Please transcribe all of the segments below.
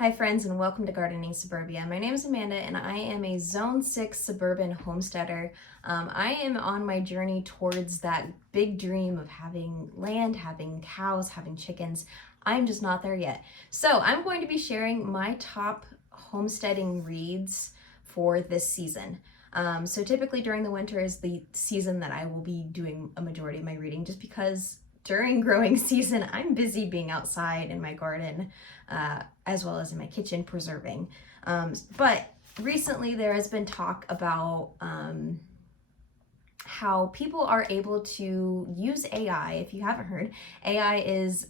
Hi friends, and welcome to Gardening Suburbia. My name is Amanda and I am a Zone 6 suburban homesteader. I am on my journey towards that big dream of having land, having cows, having chickens. I'm just not there yet. So I'm going to be sharing my top homesteading reads for this season. So typically during the winter is the season that I will be doing a majority of my reading, just because during growing season, I'm busy being outside in my garden, as well as in my kitchen preserving. But recently there has been talk about how people are able to use AI. If you haven't heard, AI is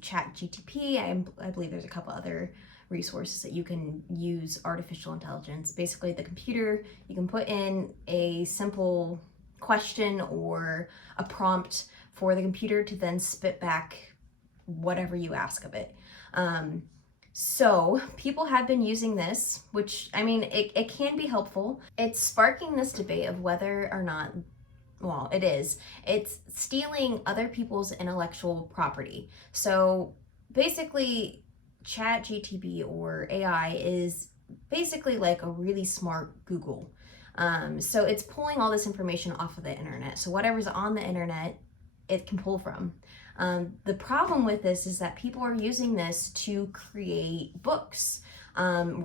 ChatGPT. I believe there's a couple other resources that you can use artificial intelligence. Basically the computer, you can put in a simple question or a prompt for the computer to then spit back whatever you ask of it. So people have been using this, which, I mean, it can be helpful. It's sparking this debate of whether or not, well, it's stealing other people's intellectual property. So basically ChatGPT or AI is basically like a really smart Google. So it's pulling all this information off of the internet. So whatever's on the internet, it can pull from. The problem with this is that people are using this to create books.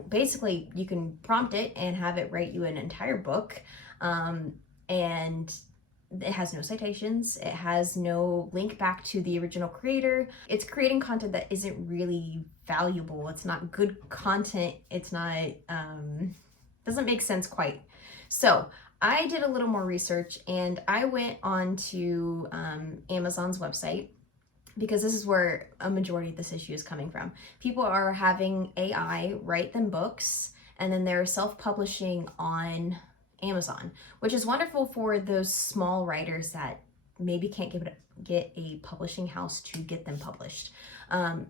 Basically, you can prompt it and have it write you an entire book, and it has no citations, it has no link back to the original creator. It's creating content that isn't really valuable. It's not good content. It's not, doesn't make sense quite. So I did a little more research and I went on to Amazon's website, because this is where a majority of this issue is coming from. People are having AI write them books and then they're self-publishing on Amazon, which is wonderful for those small writers that maybe can't get a publishing house to get them published.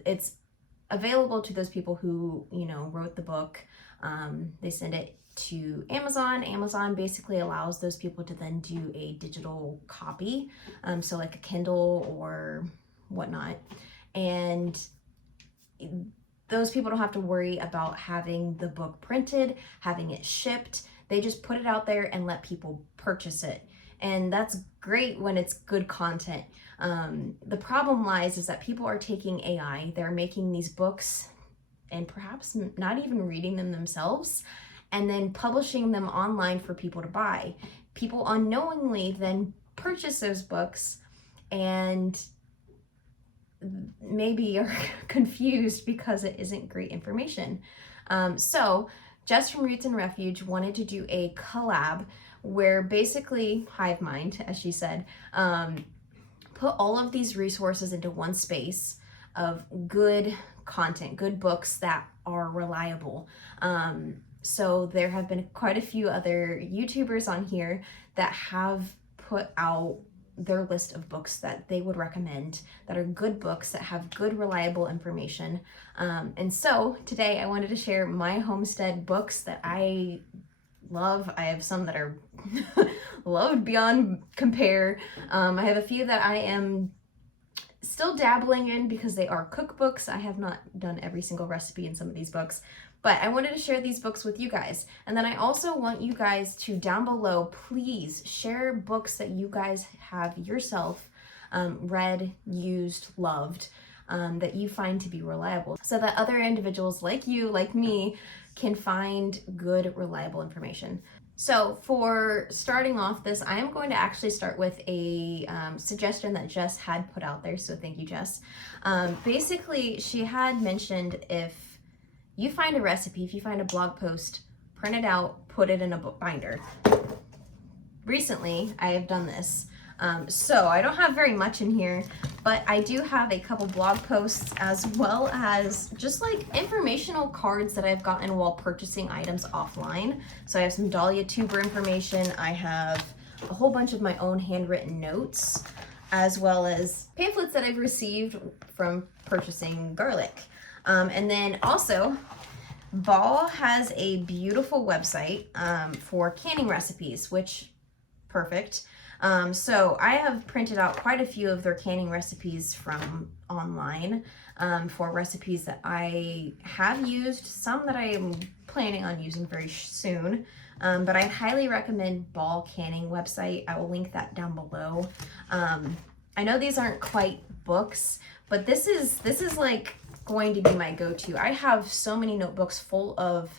It's available to those people who, wrote the book. They send it to Amazon. Amazon basically allows those people to then do a digital copy, so like a Kindle or whatnot, and those people don't have to worry about having the book printed, having it shipped. They just put it out there and let people purchase it, and that's great when it's good content. The problem lies is that people are taking AI, they're making these books and perhaps not even reading them themselves, and then publishing them online for people to buy. People unknowingly then purchase those books and maybe are confused because it isn't great information. So Jess from Roots and Refuge wanted to do a collab where basically hive mind, as she said, put all of these resources into one space of good content, good books that are reliable. So there have been quite a few other YouTubers on here that have put out their list of books that they would recommend, that are good books, that have good, reliable information. And so today I wanted to share my homestead books that I love. I have some that are loved beyond compare. I have a few that I am still dabbling in because they are cookbooks. I have not done every single recipe in some of these books, but I wanted to share these books with you guys. And then I also want you guys to, down below, please share books that you guys have yourself read, used, loved, that you find to be reliable, so that other individuals like you, like me, can find good, reliable information. So for starting off this, I am going to actually start with a suggestion that Jess had put out there. So thank you, Jess. Basically, she had mentioned if you find a recipe, if you find a blog post, print it out, put it in a book binder. Recently, I have done this. So I don't have very much in here, but I do have a couple blog posts as well as just like informational cards that I've gotten while purchasing items offline. So I have some dahlia tuber information. I have a whole bunch of my own handwritten notes, as well as pamphlets that I've received from purchasing garlic. And then also, Ball has a beautiful website for canning recipes, which perfect. So I have printed out quite a few of their canning recipes from online for recipes that I have used, some that I am planning on using very soon. But I highly recommend Ball Canning website. I will link that down below. I know these aren't quite books, but this is like going to be my go-to. I have so many notebooks full of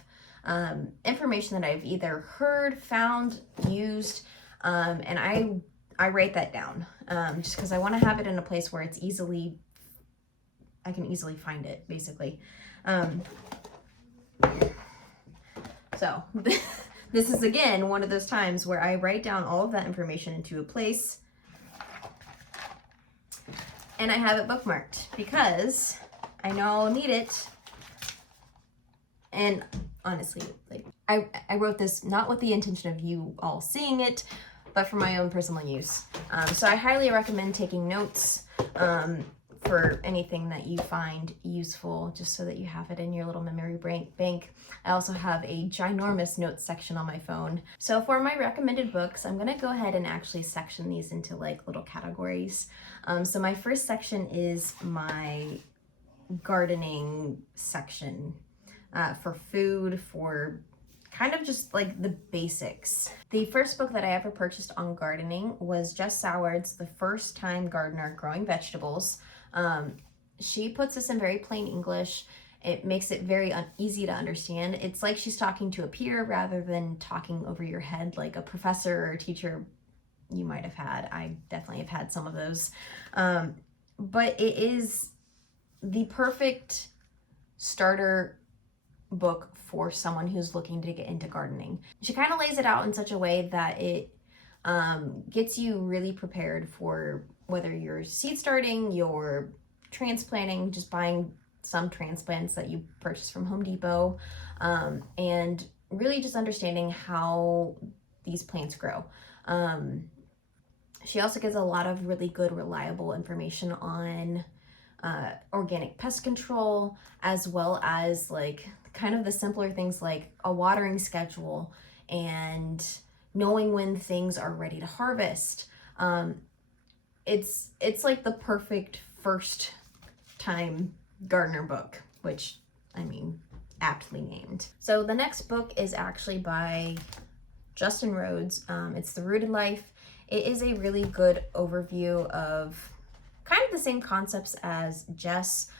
information that I've either heard, found, used, and I write that down just because I want to have it in a place where it's I can easily find it, basically. So this is, again, one of those times where I write down all of that information into a place and I have it bookmarked because I know I'll need it. And honestly, like I wrote this not with the intention of you all seeing it, but for my own personal use. So I highly recommend taking notes for anything that you find useful, just so that you have it in your little memory bank. I also have a ginormous notes section on my phone. So for my recommended books, I'm gonna go ahead and actually section these into like little categories. So my first section is my gardening section for food, for kind of just like the basics. The first book that I ever purchased on gardening was Jess Sowards, The First Time Gardener Growing Vegetables. She puts this in very plain English. It makes it very easy to understand. It's like she's talking to a peer rather than talking over your head like a professor or a teacher you might have had. I definitely have had some of those. But it is the perfect starter book for someone who's looking to get into gardening. She kind of lays it out in such a way that it gets you really prepared for whether you're seed starting, you're transplanting, just buying some transplants that you purchase from Home Depot, and really just understanding how these plants grow. She also gives a lot of really good, reliable information on organic pest control, as well as like kind of the simpler things like a watering schedule and knowing when things are ready to harvest. It's like the perfect first time gardener book, which, I mean, aptly named. So the next book is actually by Justin Rhodes. It's The Rooted Life. It is a really good overview of kind of the same concepts as Jess.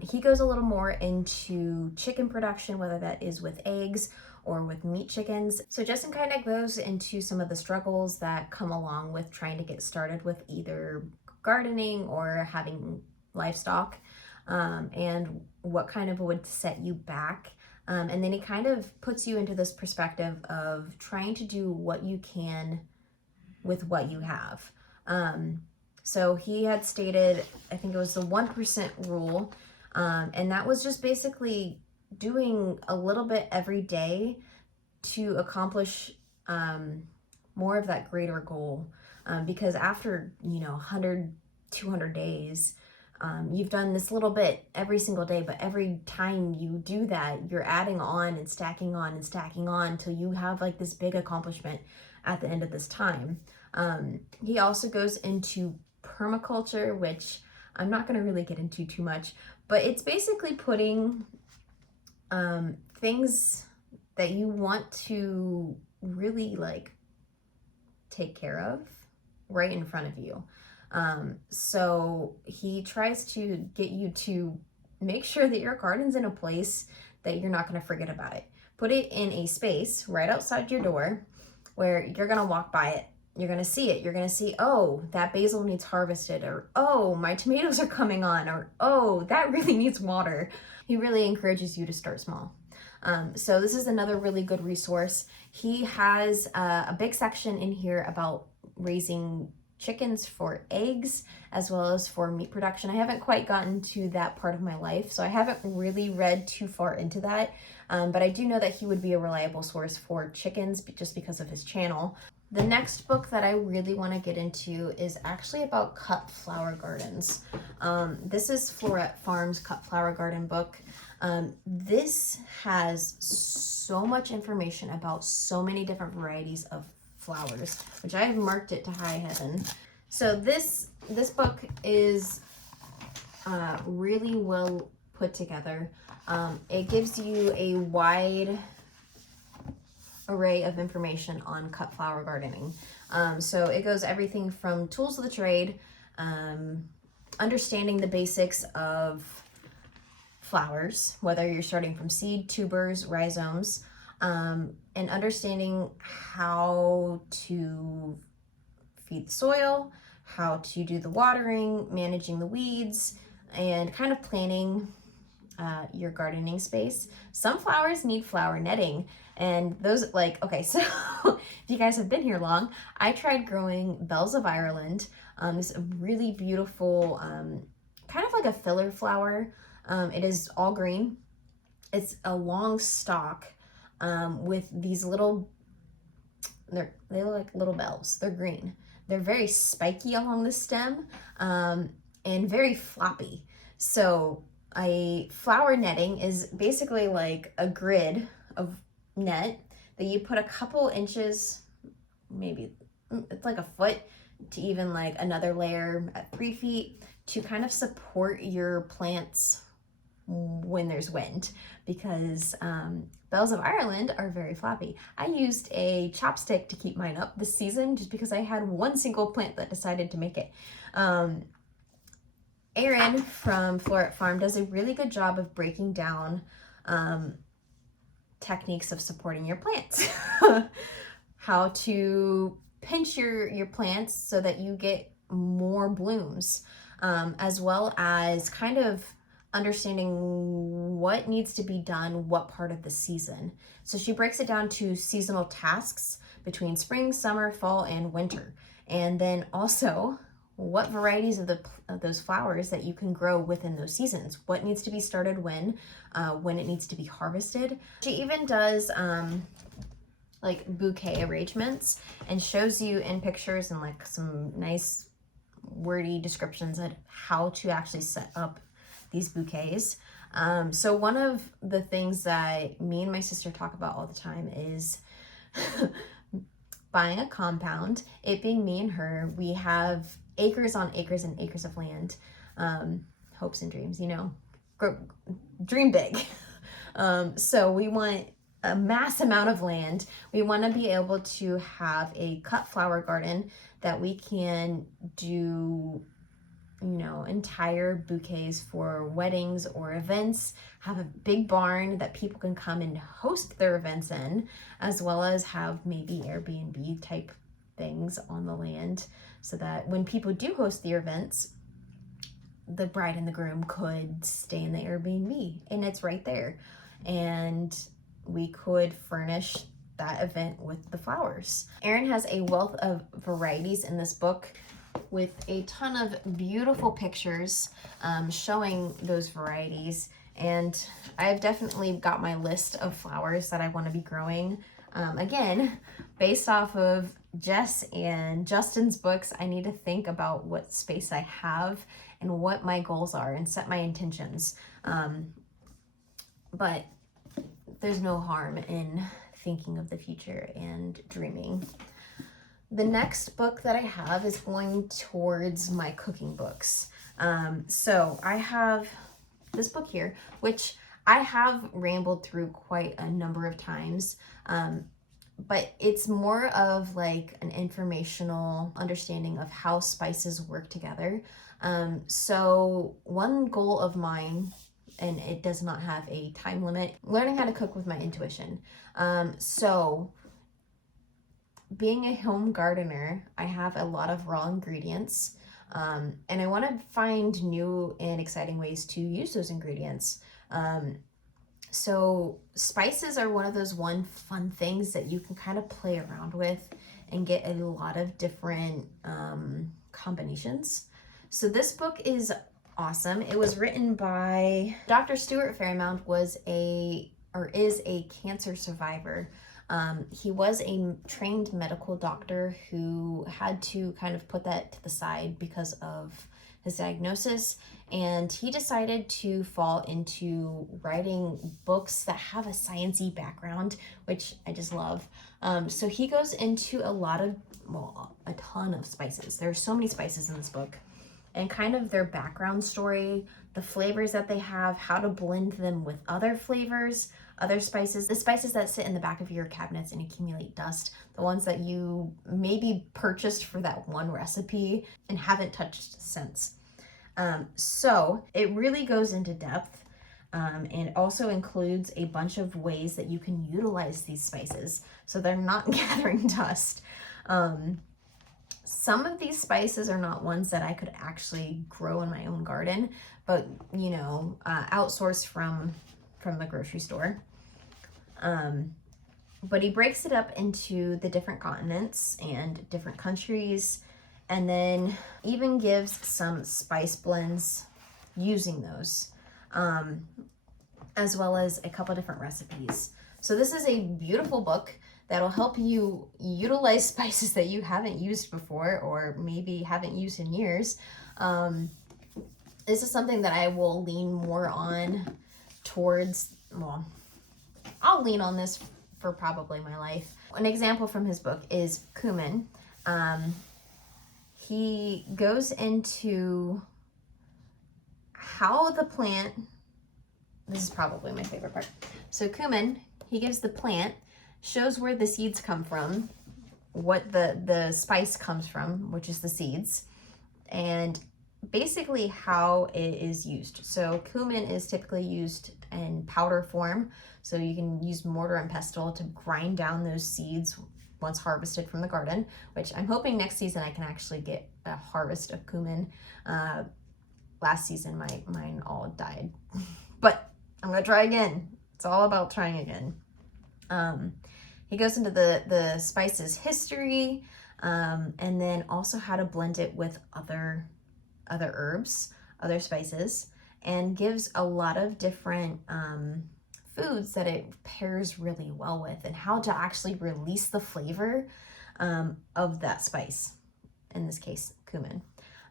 He goes a little more into chicken production, whether that is with eggs or with meat chickens. So Justin kind of goes into some of the struggles that come along with trying to get started with either gardening or having livestock, and what kind of would set you back. And then he kind of puts you into this perspective of trying to do what you can with what you have. So he had stated, I think it was the 1% rule, and that was just basically doing a little bit every day to accomplish more of that greater goal. Because after, 100, 200 days, you've done this little bit every single day, but every time you do that, you're adding on and stacking on and stacking on until you have like this big accomplishment at the end of this time. He also goes into permaculture, which I'm not going to really get into too much, but it's basically putting things that you want to really like take care of right in front of you. So he tries to get you to make sure that your garden's in a place that you're not going to forget about it. Put it in a space right outside your door where you're going to walk by it. You're going to see it. You're going to see, oh, that basil needs harvested, or, oh, my tomatoes are coming on, or, oh, that really needs water. He really encourages you to start small. So this is another really good resource. He has a big section in here about raising chickens for eggs as well as for meat production. I haven't quite gotten to that part of my life, so I haven't really read too far into that. But I do know that he would be a reliable source for chickens just because of his channel. The next book that I really want to get into is actually about cut flower gardens. This is Floret Farm's Cut Flower Garden book. This has so much information about so many different varieties of flowers, which I have marked it to high heaven. So this book is really well put together. It gives you a wide array of information on cut flower gardening. So it goes everything from tools of the trade, understanding the basics of flowers, whether you're starting from seed, tubers, rhizomes, and understanding how to feed the soil, how to do the watering, managing the weeds, and kind of planning your gardening space. Some flowers need flower netting, and those, like, okay, so if you guys have been here long, I tried growing bells of Ireland. This really beautiful, kind of like a filler flower. It is all green. It's a long stalk with these little, they look like little bells. They're green. They're very spiky along the stem and very floppy. So a flower netting is basically like a grid of net that you put a couple inches, maybe it's like a foot, to even like another layer at 3 feet to kind of support your plants when there's wind, because bells of Ireland are very floppy. I used a chopstick to keep mine up this season just because I had one single plant that decided to make it. Erin from Floret Farm does a really good job of breaking down techniques of supporting your plants. How to pinch your plants so that you get more blooms, as well as kind of understanding what needs to be done what part of the season. So she breaks it down to seasonal tasks between spring, summer, fall, and winter. And then also what varieties of those flowers that you can grow within those seasons. What needs to be started when it needs to be harvested. She even does like bouquet arrangements and shows you in pictures and like some nice wordy descriptions of how to actually set up these bouquets. So one of the things that me and my sister talk about all the time is buying a compound. It being me and her, we have acres on acres and acres of land, hopes and dreams, you know, dream big. So we want a mass amount of land. We want to be able to have a cut flower garden that we can do, you know, entire bouquets for weddings or events, have a big barn that people can come and host their events in, as well as have maybe Airbnb type things on the land, so that when people do host their events, the bride and the groom could stay in the Airbnb and it's right there. And we could furnish that event with the flowers. Erin has a wealth of varieties in this book with a ton of beautiful pictures showing those varieties. And I've definitely got my list of flowers that I want to be growing. Again, based off of Jess and Justin's books, I need to think about what space I have and what my goals are and set my intentions. But there's no harm in thinking of the future and dreaming. The next book that I have is going towards my cooking books. So I have this book here, which I have rambled through quite a number of times, but it's more of like an informational understanding of how spices work together. So one goal of mine, and it does not have a time limit, learning how to cook with my intuition. So being a home gardener, I have a lot of raw ingredients, and I want to find new and exciting ways to use those ingredients. So spices are one of those fun things that you can kind of play around with and get a lot of different combinations. So this book is awesome. It was written by Dr. Stuart. Farrimond is a cancer survivor. He was a trained medical doctor who had to kind of put that to the side because of his diagnosis, and he decided to fall into writing books that have a sciencey background, which I just love. So he goes into a ton of spices. There's so many spices in this book, and kind of their background story, the flavors that they have, how to blend them with other flavors, other spices, the spices that sit in the back of your cabinets and accumulate dust, the ones that you maybe purchased for that one recipe and haven't touched since. So it really goes into depth, and also includes a bunch of ways that you can utilize these spices so they're not gathering dust. Some of these spices are not ones that I could actually grow in my own garden, but outsource from the grocery store. But he breaks it up into the different continents and different countries, and then even gives some spice blends using those, as well as a couple different recipes. So this is a beautiful book that'll help you utilize spices that you haven't used before, or maybe haven't used in years. This is something that I will lean more on towards, well, I'll lean on this for probably my life. An example from his book is cumin. He goes into how the plant, this is probably my favorite part. So cumin, he gives the plant, shows where the seeds come from, what the spice comes from, which is the seeds, and basically how it is used. So cumin is typically used in powder form, so you can use mortar and pestle to grind down those seeds once harvested from the garden, which I'm hoping next season I can actually get a harvest of cumin. Last season mine all died, but I'm gonna try again. It's all about trying again. He goes into the spices history, and then also how to blend it with other herbs, other spices, and gives a lot of different foods that it pairs really well with, and how to actually release the flavor of that spice, in this case cumin.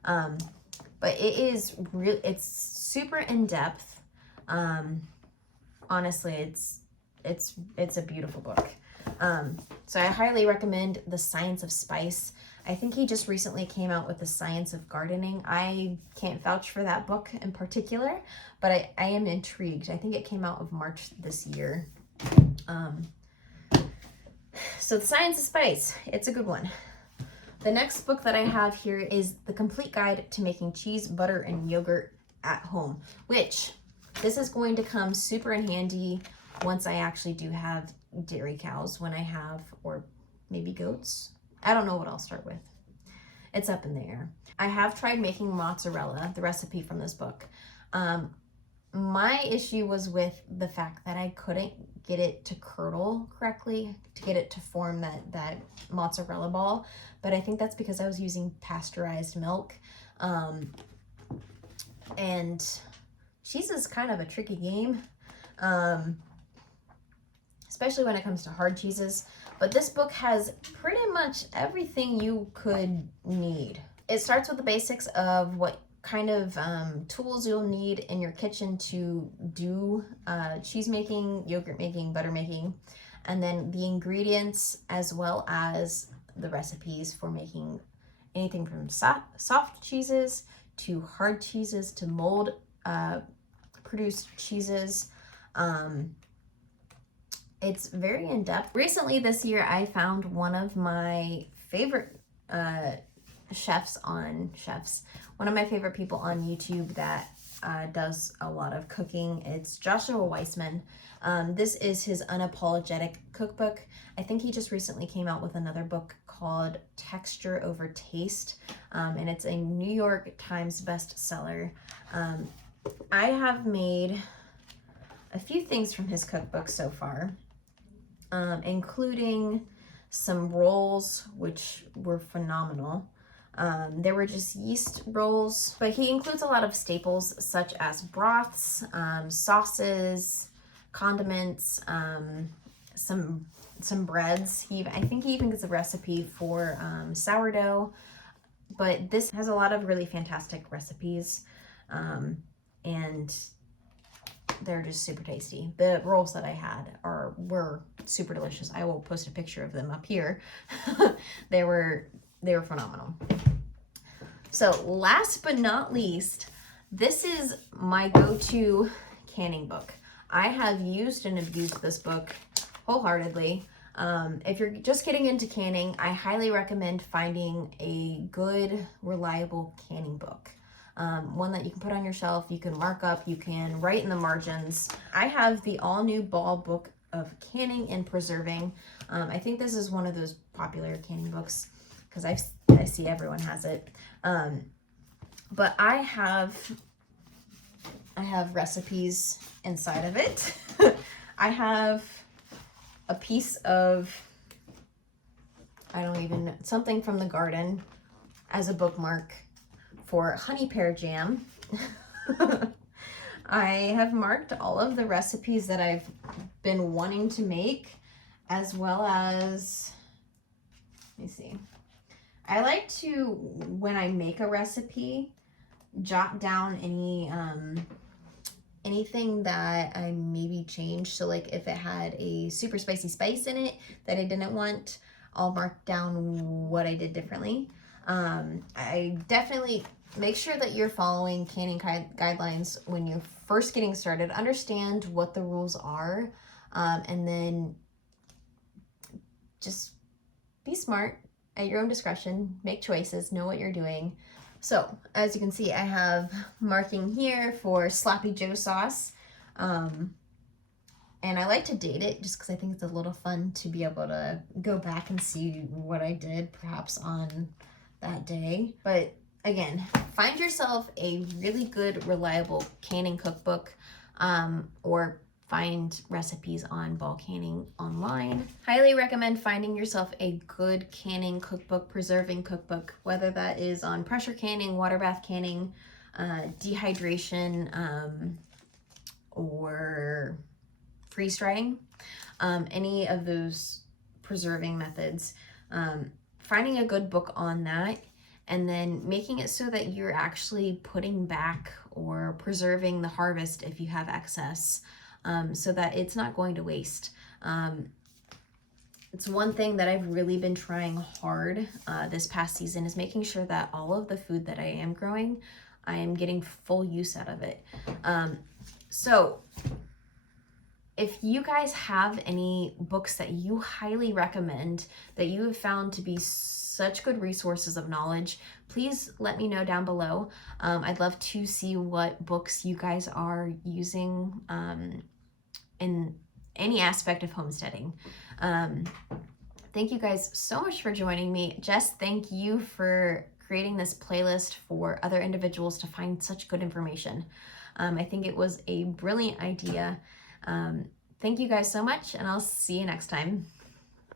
But it's super in depth. Honestly, it's a beautiful book. So I highly recommend The Science of Spice. I think he just recently came out with The Science of Gardening. I can't vouch for that book in particular, but I am intrigued. I think it came out of March this year. So The Science of Spice, it's a good one. The next book that I have here is The Complete Guide to Making Cheese, Butter, and Yogurt at Home, which this is going to come super in handy once I actually do have dairy cows, or maybe goats. I don't know what I'll start with. It's up in the air. I have tried making mozzarella, the recipe from this book. My issue was with the fact that I couldn't get it to curdle correctly, to get it to form that mozzarella ball. But I think that's because I was using pasteurized milk. And cheese is kind of a tricky game, especially when it comes to hard cheeses. But this book has pretty much everything you could need. It starts with the basics of what kind of tools you'll need in your kitchen to do cheese making, yogurt making, butter making, and then the ingredients as well as the recipes for making anything from soft cheeses to hard cheeses to mold produced cheeses. It's very in-depth. Recently this year, I found one of my favorite one of my favorite people on YouTube that does a lot of cooking. It's Joshua Weissman. This is his Unapologetic cookbook. I think he just recently came out with another book called Texture Over Taste, and it's a New York Times bestseller. I have made a few things from his cookbook so far, including some rolls, which were phenomenal. They were just yeast rolls, but he includes a lot of staples such as broths, sauces, condiments, some breads. I think he even gives a recipe for sourdough, But this has a lot of really fantastic recipes, and they're just super tasty. The rolls that I had were super delicious. I will post a picture of them up here. They were phenomenal. So last but not least, this is my go-to canning book. I have used and abused this book wholeheartedly. If you're just getting into canning, I highly recommend finding a good, reliable canning book. One that you can put on your shelf, you can mark up, you can write in the margins. I have the all-new Ball Book of Canning and Preserving. I think this is one of those popular canning books because I see everyone has it. But I have recipes inside of it. I have a piece of, something from the garden as a bookmark for honey pear jam. I have marked all of the recipes that I've been wanting to make, as well as, let me see. I like to, when I make a recipe, jot down anything that I maybe changed. So like if it had a super spicy spice in it that I didn't want, I'll mark down what I did differently. I definitely make sure that you're following canning guidelines when you're first getting started. Understand what the rules are, and then just be smart at your own discretion. Make choices, know what you're doing. So as you can see, I have marking here for Sloppy Joe sauce. And I like to date it just because I think it's a little fun to be able to go back and see what I did perhaps on that day. But again, find yourself a really good, reliable canning cookbook, or find recipes on Ball Canning online. Highly recommend finding yourself a good canning cookbook, preserving cookbook, whether that is on pressure canning, water bath canning, dehydration, or freeze drying, any of those preserving methods. Finding a good book on that, and then making it so that you're actually putting back or preserving the harvest if you have excess, so that it's not going to waste. It's one thing that I've really been trying hard this past season, is making sure that all of the food that I am growing, I am getting full use out of it. So if you guys have any books that you highly recommend, that you have found to be such good resources of knowledge, please let me know down below. I'd love to see what books you guys are using in any aspect of homesteading. Thank you guys so much for joining me. Jess, thank you for creating this playlist for other individuals to find such good information. I think it was a brilliant idea. Thank you guys so much, and I'll see you next time.